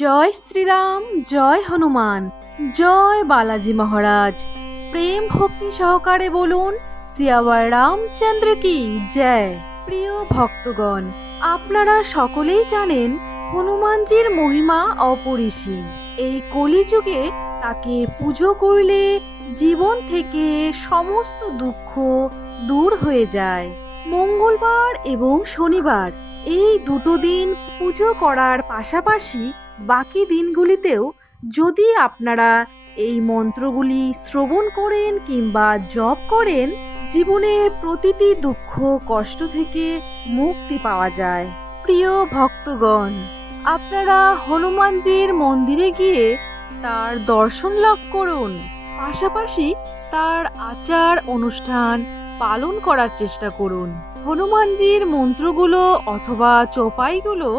জয় শ্রীরাম, জয় হনুমান, জয় বালাজি মহারাজ। প্রেম ভক্তি সহকারে বলুন সিয়াওয়ার রামচন্দ্র কি জয়। প্রিয় ভক্তগণ, আপনারা সকলেই জানেন হনুমানজির মহিমা অপরিসীম। এই কলিযুগে তাকে পুজো করলে জীবন থেকে সমস্ত দুঃখ দূর হয়ে যায়। মঙ্গলবার এবং শনিবার এই দুটো দিন পুজো করার পাশাপাশি বাকি দিনগুলিতেও যদি আপনারা এই মন্ত্রগুলি শ্রবণ করেন কিংবা জপ করেন, জীবনের প্রতিটি দুঃখ কষ্ট থেকে মুক্তি পাওয়া যায়। প্রিয় ভক্তগণ, আপনারা হনুমানজির মন্দিরে গিয়ে তার দর্শন লাভ করুন, পাশাপাশি তার আচার অনুষ্ঠান পালন করার চেষ্টা করুন। হনুমানজির মন্ত্রগুলো অথবা চোপাইগুলো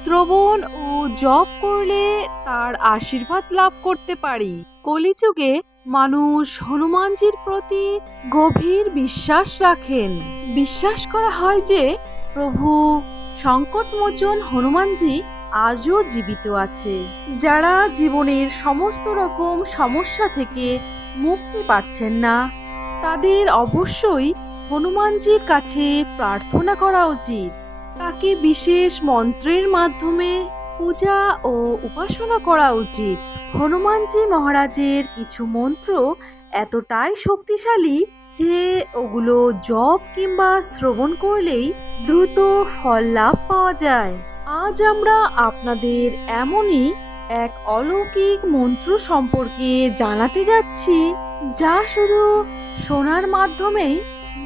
শ্রবণ ও জপ করলে তার আশীর্বাদ লাভ করতে পারি। কলিযুগে মানুষ হনুমানজির প্রতি গভীর বিশ্বাস রাখেন। বিশ্বাস করা হয় যে প্রভু সংকটমোচন হনুমানজি আজও জীবিত আছে। যারা জীবনের সমস্ত রকম সমস্যা থেকে মুক্তি পাচ্ছেন না, তাদের অবশ্যই হনুমানজির কাছে প্রার্থনা করা উচিত। তাকে বিশেষ মন্ত্রের মাধ্যমে পূজা ও উপাসনা করা উচিত। হনুমানজি মহারাজের কিছু মন্ত্র এতটাই শক্তিশালী যে ওগুলো জপ কিংবা শ্রবণ করলেই দ্রুত ফল লাভ পাওয়া যায়। আজ আমরা আপনাদের এমনই এক অলৌকিক মন্ত্র সম্পর্কে জানাতে যাচ্ছি, যা শুধু শোনার মাধ্যমেই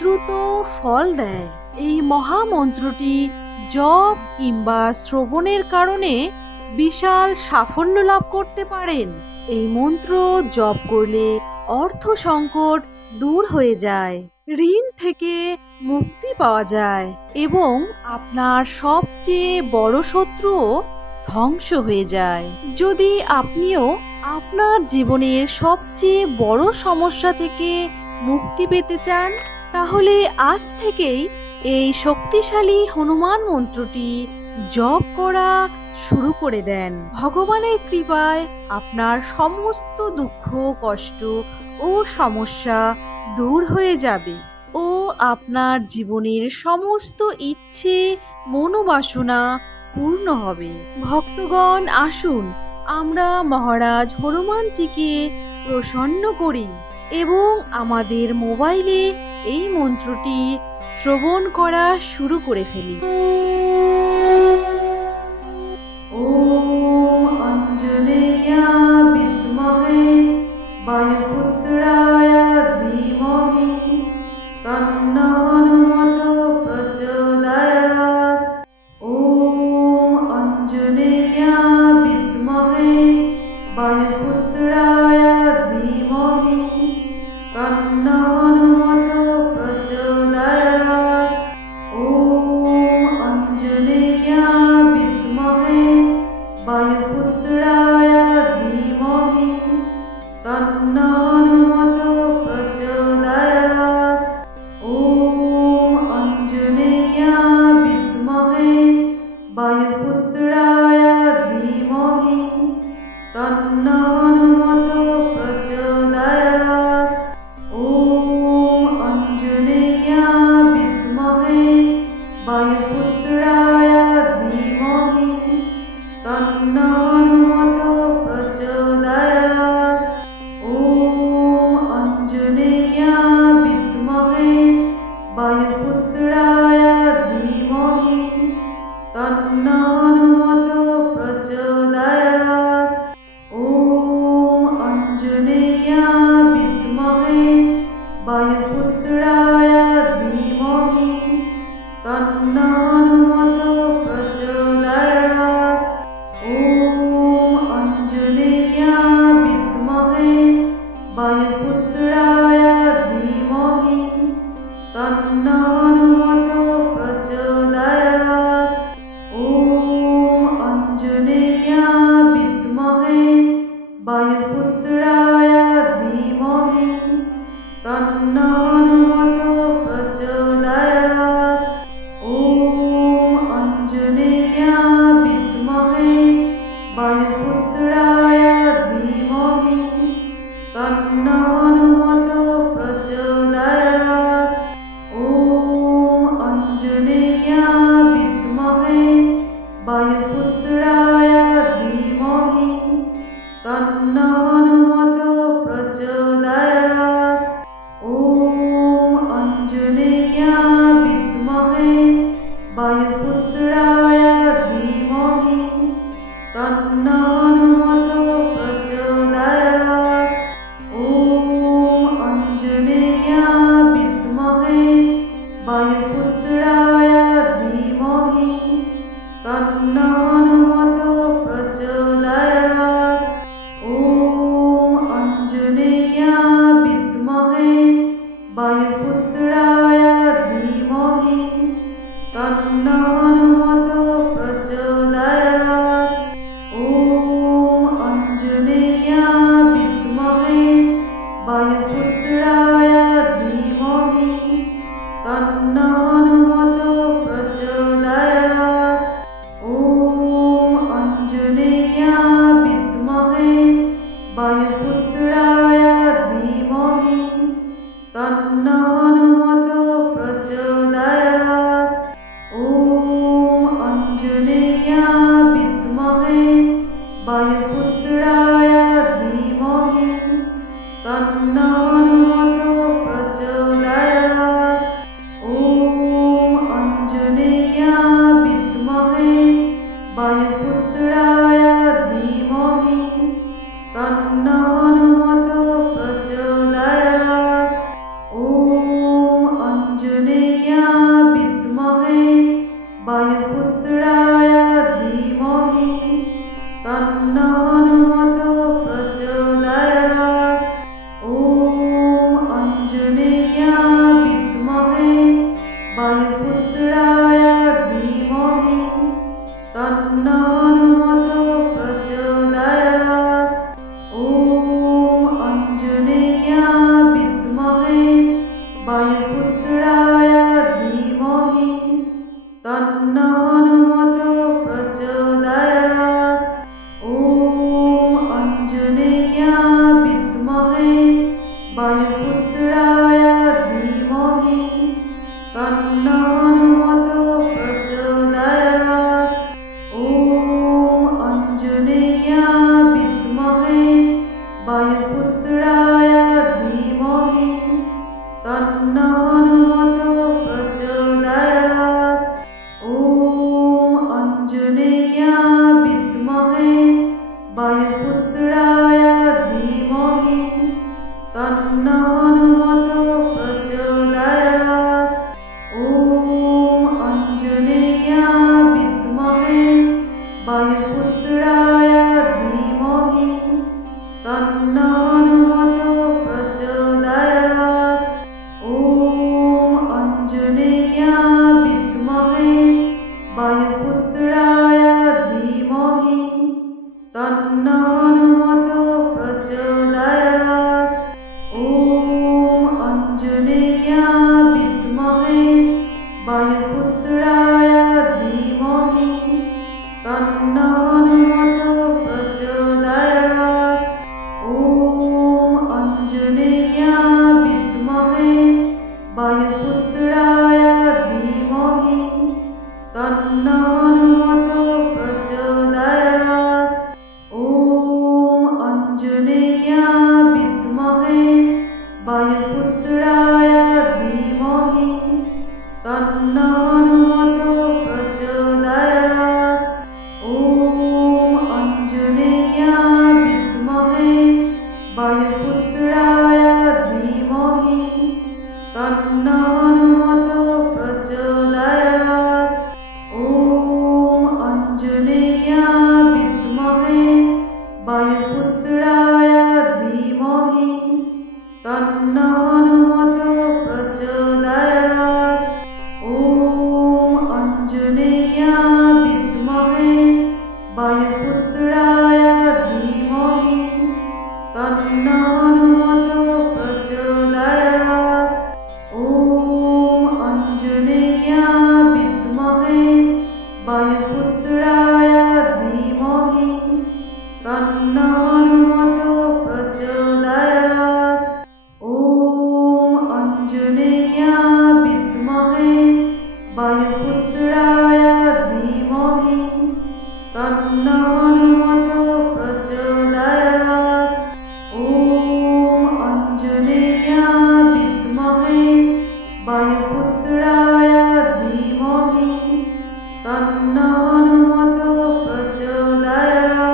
দ্রুত ফল দেয়। এই মহামন্ত্রটি জপ কিংবা শ্রবণের কারণে বিশাল সাফল্য লাভ করতে পারেন। এই মন্ত্র জপ করলে অর্থ সংকট দূর হয়ে যায়, ঋণ থেকে মুক্তি পাওয়া যায় এবং আপনার সবচেয়ে বড় শত্রুও ধ্বংস হয়ে যায়। যদি আপনিও আপনার জীবনের সবচেয়ে বড় সমস্যা থেকে মুক্তি পেতে চান, তাহলে আজ থেকেই এই শক্তিশালী হনুমান মন্ত্রটি জপ করা শুরু করে দেন। ভগবানের কৃপায় আপনার সমস্ত দুঃখ কষ্ট ও সমস্যা দূর হয়ে যাবে ও আপনার জীবনের সমস্ত ইচ্ছে মনোবাসনা পূর্ণ হবে। ভক্তগণ, আসুন আমরা মহারাজ হনুমানজিকে প্রসন্ন করি এবং আমাদের মোবাইলে এই মন্ত্রটি শ্রবণ করা শুরু করে ফেলি। ওম অঞ্জনেয়া বিদ্মহে বায়ুপুত্রায় ধীমহি তন্নঃ হনুমত প্রচোদয়াৎ। ওম অঞ্জনেয়া বিদ্মহে বায়ুপুত্রায় ধীমহি তন্নঃ হনুমত প্রচোদয়াৎ। ওম অঞ্জনেয়া বিদ্মহে বায়ুপুত্রায় ধীমহি তন্নঃ হনুমত প্রচোদয়াৎ। ওম অঞ্জনেয়া বিদ্মহে বায়ুপুত্রায় ধীমহি তন্নঃ হনুমত প্রচোদয়াৎ। ওম অঞ্জনেয়া বিদ্মহে বায়ুপুত্রায় ধীমহি তন্নঃ হনুমত প্রচোদয়াৎ। ওম অঞ্জনেয়া বিদ্মহে বায়ুপুত্রায় ধীমহি তন্নঃ হনুমত প্রচোদয়াৎ। ওম तन्नः हनुमतो प्रचोदयात्। ॐ आञ्जनेयाय विद्महे वायुपुत्राय धीमहि तन्नः हनुमतो प्रचोदयात्। ॐ आञ्जनेयाय विद्महे वायुपुत्राय धीमहि तन्नः हनुमतो प्रचोदयात्। ॐ आञ्जनेयाय विद्महे वायुपुत्राय धीमहि तन्नः हनुमतो प्रचोदयात्। ॐ आञ्जनेयाय विद्महे वायुपुत्राय धीमहि तन्नः हनुमतो प्रचोदयात्। ॐ आञ्जनेयाय विद्महे वायुपुत्राय धीमहि तन्नः हनुमतो प्रचोदयात्। ॐ आञ्जनेयाय विद्महे वायुपुत्राय धीमहि तन्नः हनुमतो प्रचोदयात्। ॐ आञ्जनेयाय विद्महे वायुपुत्राय धीमहि तन्नः हनुमतो प्रचोदयात्। ॐ आञ्जनेयाय विद्महे वायुपुत्राय धीमहि तन्नः हनुमतो प्रचोदयात्। ॐ आञ्जनेयाय विद्महे वायुपुत्राय धीमहि तन्नः हनुमतो प्रचोदयात्। ॐ आञ्जनेयाय विद्महे वायुपुत्राय धीमहि तन्नः हनुमतो प्रचोदयात्। ॐ आञ्जनेयाय विद्महे वायुपुत्राय धीमहि तन्नः हनुमतो प्रचोदयात्। ॐ आञ्जनेयाय विद्महे वायुपुत्राय धीमहि तन्नः हनुमतो प्रचोदयात्। ॐ आञ्जनेयाय विद्महे वायुपुत्राय धीमहि तन्नः हनुमतो प्रचोदयात्। ॐ आञ्जनेयाय विद्महे वायुपुत्राय धीमहि तन्नः हनुमतो प्रचोदयात्। ॐ आञ्जनेयाय विद्महे वायुपुत्राय धीमहि तन्नः हनुमतो प्रचोदयात्। ॐ आञ्जनेयाय विद्महे वायुपुत्राय धीमहि तन्नः हनुमतो प्रचोदयात्। ॐ आञ्जनेयाय विद्महे वायुपुत्राय धीमहि तन्नः हनुमतो प्रचोदयात्। ॐ आञ्जनेयाय विद्महे वायुपुत्राय धीमहि तन्नः हनुमतो प्रचोदयात्। ॐ आञ्जनेयाय विद्महे वायुपुत्राय धीमहि तन्नः हनुमतो प्रचोदयात्। ॐ आञ्जनेयाय विद्महे वायुपुत्राय धीमहि तन्नः हनुमतो प्रचोदयात्। ॐ आञ्जनेयाय विद्महे वायुपुत्राय धीमहि तन्नः हनुमतो प्रचोदयात्। ॐ आञ्जनेयाय विद्महे वायुपुत्राय धीमहि तन्नः हनुमतो प्रचोदयात्। ॐ आञ्जनेयाय विद्महे वायुपुत्राय धीमहि तन्नः हनुमतो प्रचोदयात्।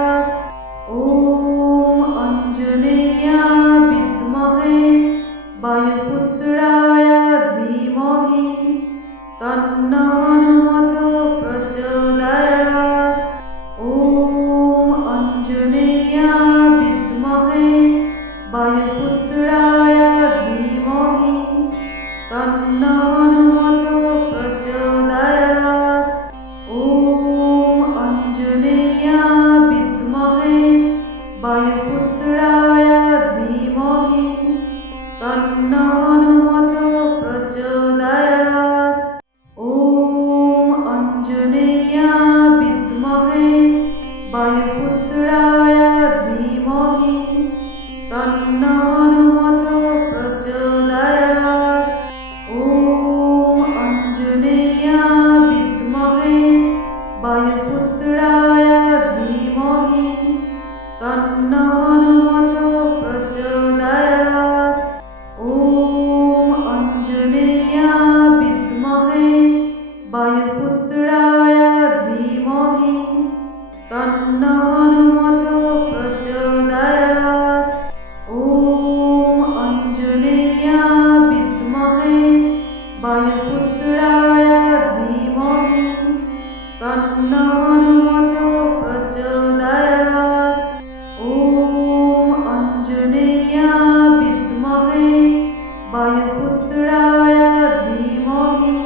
वायुपुत्राय धीमहि तन्नः हनुमतो प्रचोदयात्। ॐ आञ्जनेयाय विद्महे वायुपुत्राय धीमहि तन्नः हनुमतो प्रचोदयात्। ॐ आञ्जनेयाय विद्महे वायुपुत्राय धीमहि तन्नः हनुमतो प्रचोदयात्। ॐ आञ्जनेयाय विद्महे वायुपुत्राय धीमहि तन्नः हनुमतो प्रचोदयात्। ॐ आञ्जनेयाय विद्महे वायुपुत्राय धीमहि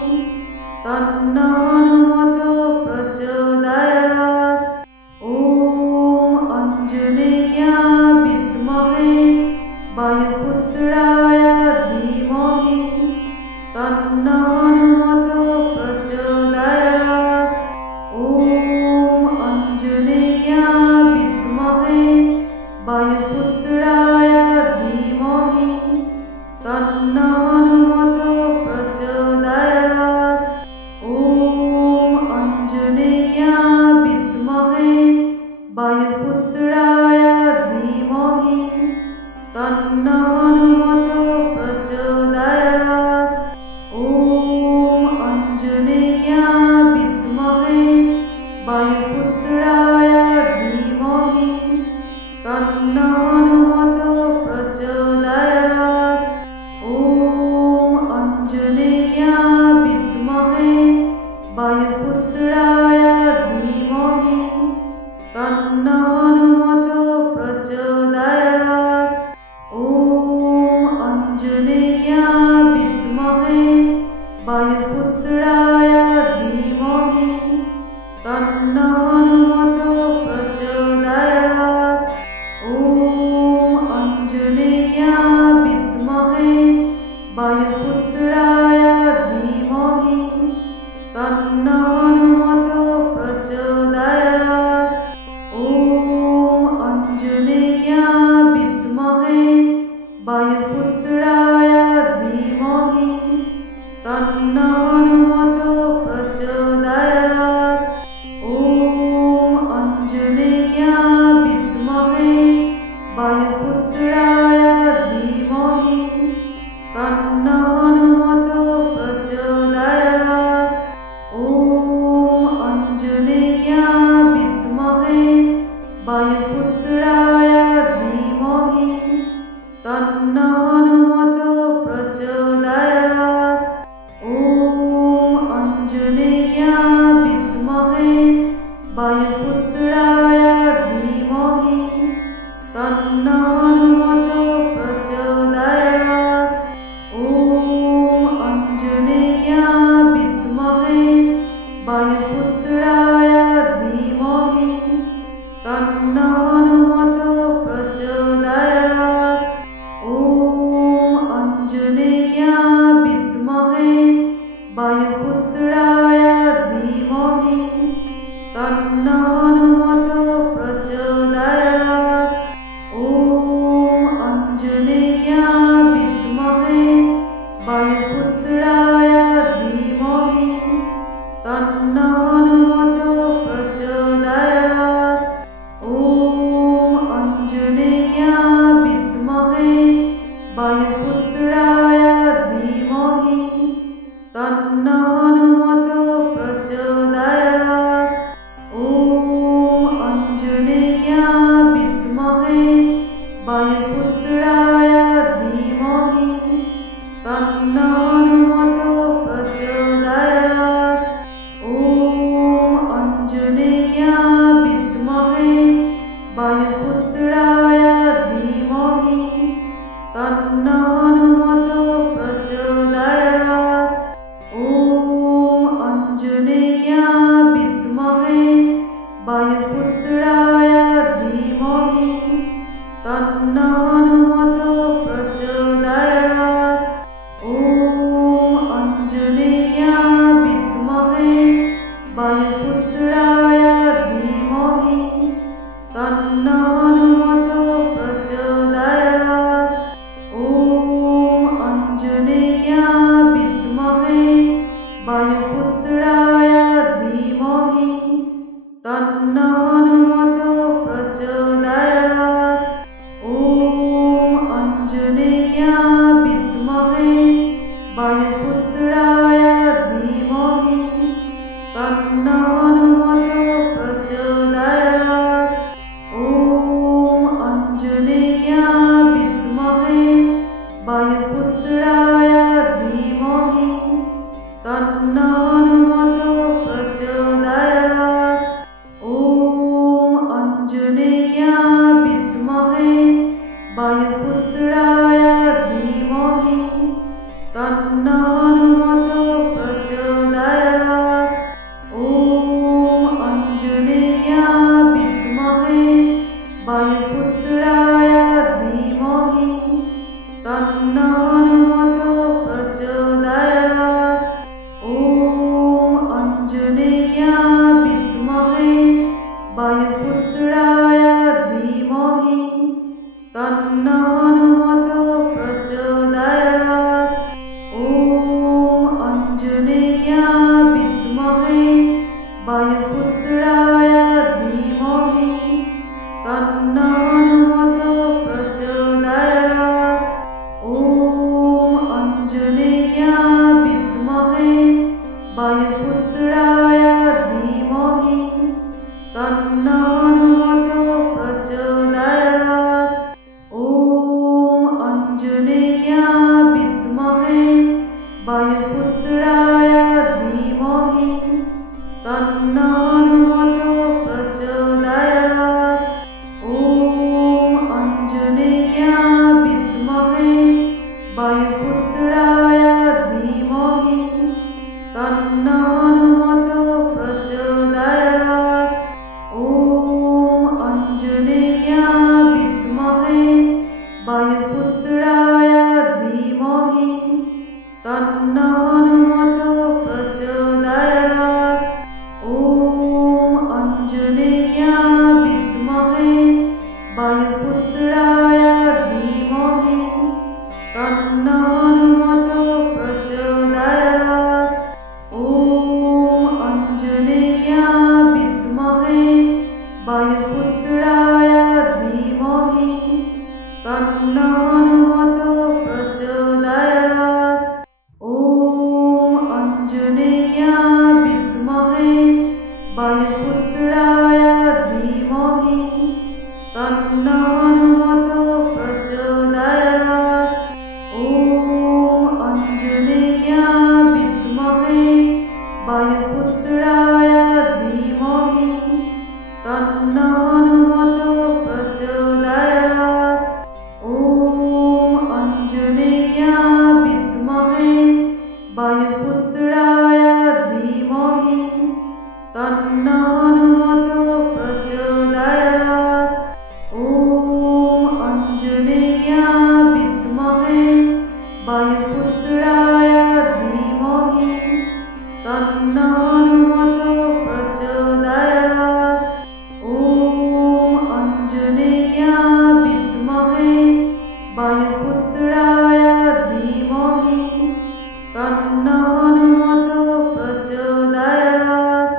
तन्नः हनुमतो प्रचोदयात्। ॐ आञ्जनेयाय विद्महे वायुपुत्राय धीमहि तन्नः हनुमतो प्रचोदयात्। ॐ आञ्जनेयाय विद्महे वायुपुत्राय धीमहि तन्नः हनुमतो प्रचोदयात्। ॐ आञ्जनेयाय विद्महे वायुपुत्राय धीमहि तन्नः हनुमतो प्रचोदयात्। ॐ आञ्जनेयाय विद्महे वायुपुत्राय धीमहि तन्नः हनुमतो प्रचोदयात्। ॐ आञ्जनेयाय विद्महे वायुपुत्राय धीमहि तन्नः हनुमतो प्रचोदयात्। ॐ आञ्जनेयाय विद्महे वायुपुत्राय धीमहि तन्नः हनुमतो प्रचोदयात्। ॐ आञ्जनेयाय विद्महे वायुपुत्राय धीमहि तन्नः हनुमतो प्रचोदयात्। ॐ तन्नः हनुमतो प्रचोदयात्। ॐ आञ्जनेयाय विद्महे वायुपुत्राय धीमहि तन्नः हनुमतो प्रचोदयात्। ॐ आञ्जनेयाय विद्महे वायुपुत्राय धीमहि तन्नः हनुमतो प्रचोदयात्। ॐ आञ्जनेयाय विद्महे वायुपुत्राय धीमहि तन्नः हनुमतो प्रचोदयात्। ॐ आञ्जनेयाय विद्महे वायुपुत्राय धीमहि तन्नः हनुमतो प्रचोदयात्। ॐ आञ्जनेयाय विद्महे वायुपुत्राय धीमहि तन्नः हनुमतो प्रचोदयात्। ॐ आञ्जनेयाय विद्महे वायुपुत्राय धीमहि तन्नः हनुमतो प्रचोदयात्। ॐ आञ्जनेयाय विद्महे वायुपुत्राय धीमहि तन्नः हनुमतो प्रचोदयात्। ॐ आञ्जनेयाय विद्महे वायुपुत्राय धीमहि तन्नः हनुमतो प्रचोदयात्। ॐ आञ्जनेयाय विद्महे वायुपुत्राय धीमहि तन्नः हनुमतो प्रचोदयात्। ॐ आञ्जनेयाय विद्महे वायुपुत्राय धीमहि तन्नः हनुमतो प्रचोदयात्। ॐ आञ्जनेयाय विद्महे वायुपुत्राय धीमहि तन्नः हनुमतो प्रचोदयात्। ॐ आञ्जनेयाय विद्महे वायुपुत्राय धीमहि तन्नः हनुमतो प्रचोदयात्। ॐ आञ्जनेयाय विद्महे वायुपुत्राय धीमहि तन्नः हनुमतो प्रचोदयात्। ॐ आञ्जनेयाय विद्महे वायुपुत्राय धीमहि तन्नः हनुमतो प्रचोदयात्। ॐ आञ्जनेयाय विद्महे वायुपुत्राय धीमहि तन्नः हनुमतो प्रचोदयात्। ॐ आञ्जनेयाय विद्महे वायुपुत्राय धीमहि तन्नः हनुमतो प्रचोदयात्। ॐ आञ्जनेयाय विद्महे वायुपुत्राय धीमहि तन्नः हनुमतो प्रचोदयात्। ॐ आञ्जनेयाय विद्महे वायुपुत्राय धीमहि तन्नः हनुमतो प्रचोदयात्।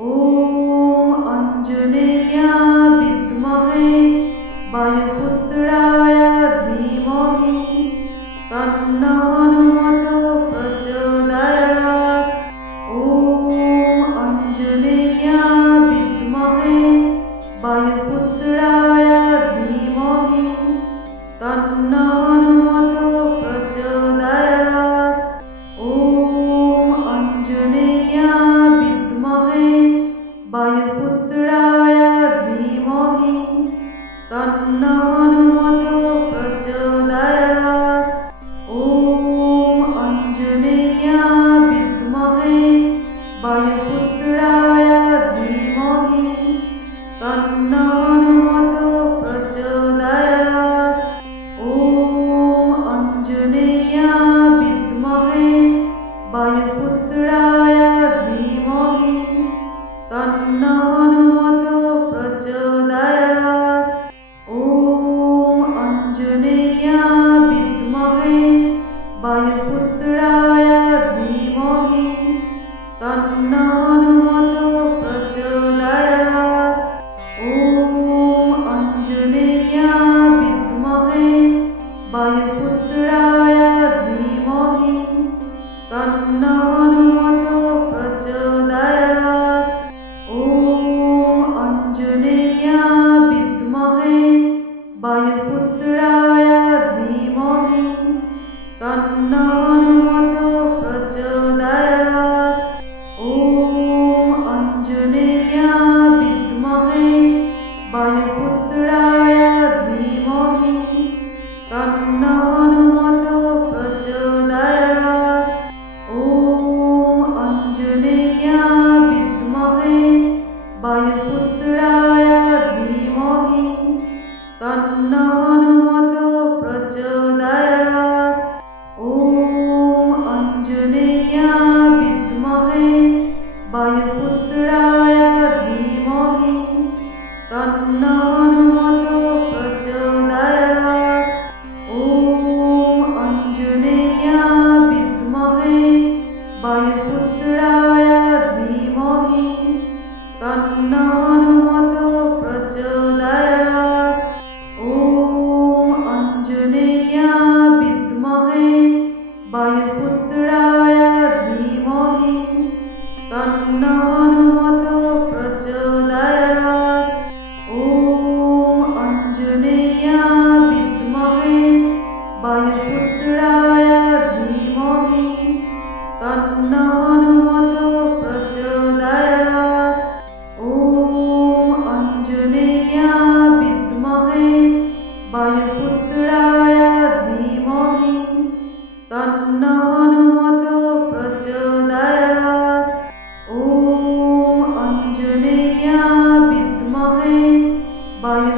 ॐ आञ्जनेयाय विद्महे वायुपुत्राय धीमहि तन्नः हनुमतो प्रचोदयात्। ॐ आञ्जनेयाय विद्महे वायुपुत्राय धीमहि तन्नः हनुमतो प्रचोदयात्। ॐ आञ्जनेयाय विद्महे वायुपुत्राय धीमहि तन्नः हनुमतो प्रचोदयात्। ॐ आञ्जनेयाय विद्महे वायुपुत्राय धीमहि तन्नः हनुमतो प्रचोदयात्। ॐ आञ्जनेयाय विद्महे वायुपुत्राय धीमहि तन्नः हनुमतो प्रचोदयात्।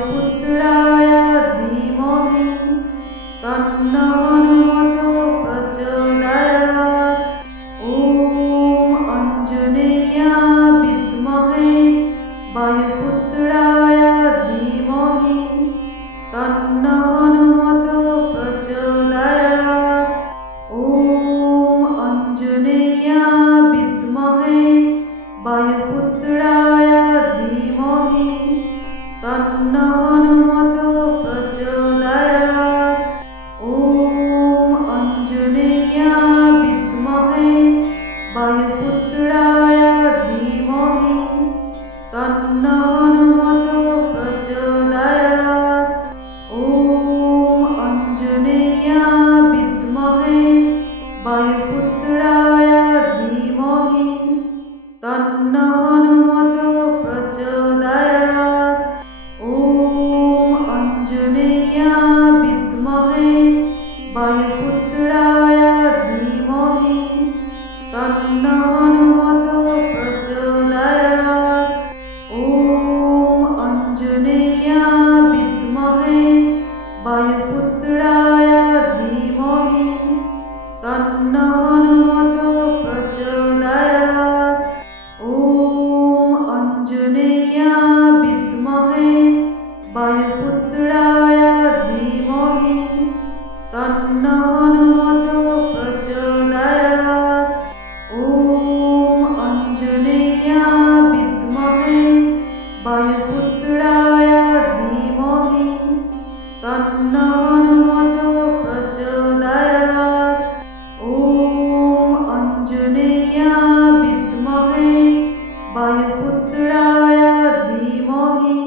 वायुपुत्राय धीमहि तन्नः हनुमतो प्रचोदयात्। ॐ आञ्जनेयाय विद्महे वायुपुत्राय धीमहि तन्नः हनुमतो प्रचोदयात्। ॐ आञ्जनेयाय विद्महे वायुपुत्राय धीमहि तन्नः हनुमतो प्रचोदयात्। ॐ आञ्जनेयाय विद्महे वायुपुत्राय धीमहि तन्नः हनुमतो प्रचोदयात्। ॐ आञ्जनेयाय विद्महे वायुपुत्राय धीमहि तन्नः हनुमतो प्रचोदयात्। ॐ आञ्जनेयाय विद्महे वायुपुत्राय धीमहि तन्नः हनुमतो प्रचोदयात्। ॐ आञ्जनेयाय विद्महे वायुपुत्राय धीमहि तन्नः हनुमतो प्रचोदयात्। ॐ आञ्जनेयाय विद्महे वायुपुत्राय धीमहि तन्नः हनुमतो प्रचोदयात्। ॐ आञ्जनेयाय विद्महे वायुपुत्राय धीमहि तन्नः हनुमतो प्रचोदयात्। ॐ आञ्जनेयाय विद्महे वायुपुत्राय धीमहि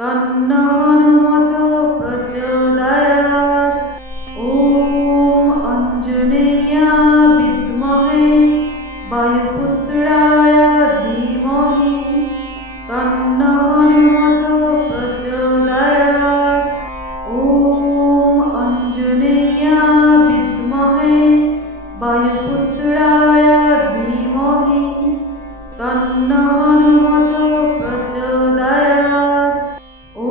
तन्नः हनुमतो प्रचोदयात्। ॐ आञ्जनेयाय विद्महे वायुपुत्राय धीमहि तन्नः हनुमतो प्रचोदयात्। ॐ आञ्जनेयाय विद्महे वायुपुत्राय धीमहि तन्नः हनुमतो प्रचोदयात्। ॐ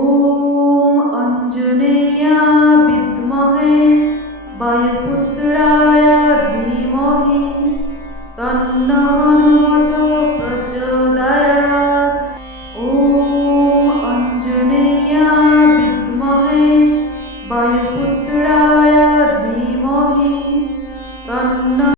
आञ्जनेयाय विद्महे वायुपुत्राय धीमहि तन्नः